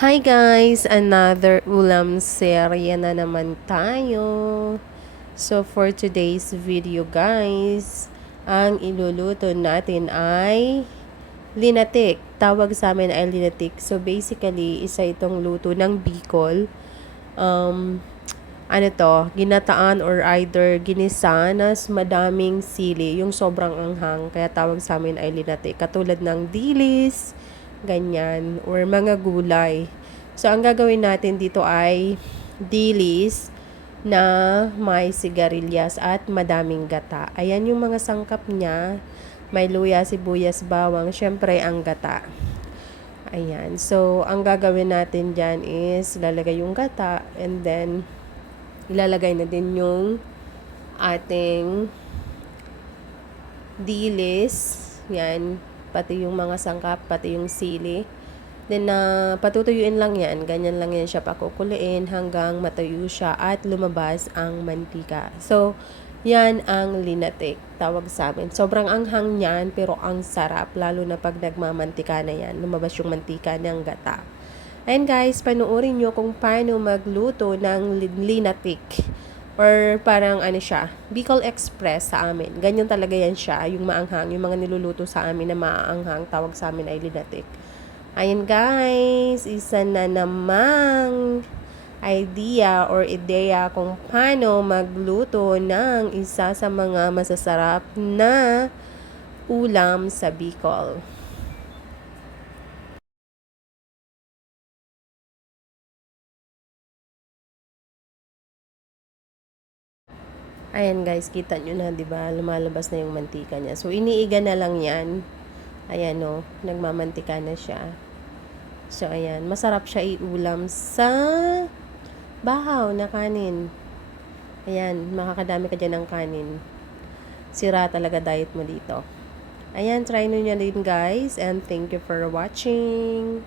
Hi guys! Another ulam serye na naman tayo. So for today's video guys, ang iluluto natin ay linatik. Tawag sa amin ay linatik. So basically, isa itong luto ng Bicol. Um, ano to, ginataan or either ginisa na madaming sili, yung sobrang anghang, kaya tawag sa amin ay linati. Katulad ng dilis, ganyan, or mga gulay. So, ang gagawin natin dito ay dilis na may sigarilyas at madaming gata. Ayan yung mga sangkap niya. May luya, sibuyas, bawang, syempre ang gata. Ayan. So, ang gagawin natin dyan is lalagay yung gata and then ilalagay na din yung ating dilis. Yan. Pati yung mga sangkap, pati yung sili. Then, uh, patutuyuin lang yan. Ganyan lang yan siya pakukuliin hanggang matuyo siya at lumabas ang mantika. So, yan ang linatik. Tawag sa amin. Sobrang anghang niyan, pero ang sarap. Lalo na pag nagmamantika na yan. Lumabas yung mantika ng gata. And guys, panuorin nyo kung paano magluto ng linatik. Or parang ano siya, Bicol Express sa amin. Ganyan talaga yan siya, yung maanghang. Yung mga niluluto sa amin na maanghang, tawag sa amin ay linatik. Ayan guys, isa na namang idea or ideya kung paano magluto ng isa sa mga masasarap na ulam sa Bicol. Ayan guys, kita nyo na, di ba? Lumalabas na yung mantika niya. So, iniiga na lang yan. Ayan o, oh, nagmamantika na siya. So, ayan. Masarap siya iulam sa bahaw na kanin. Ayan, makakadami ka dyan ng kanin. Sira talaga diet mo dito. Ayan, try nyo nyo din guys. And thank you for watching.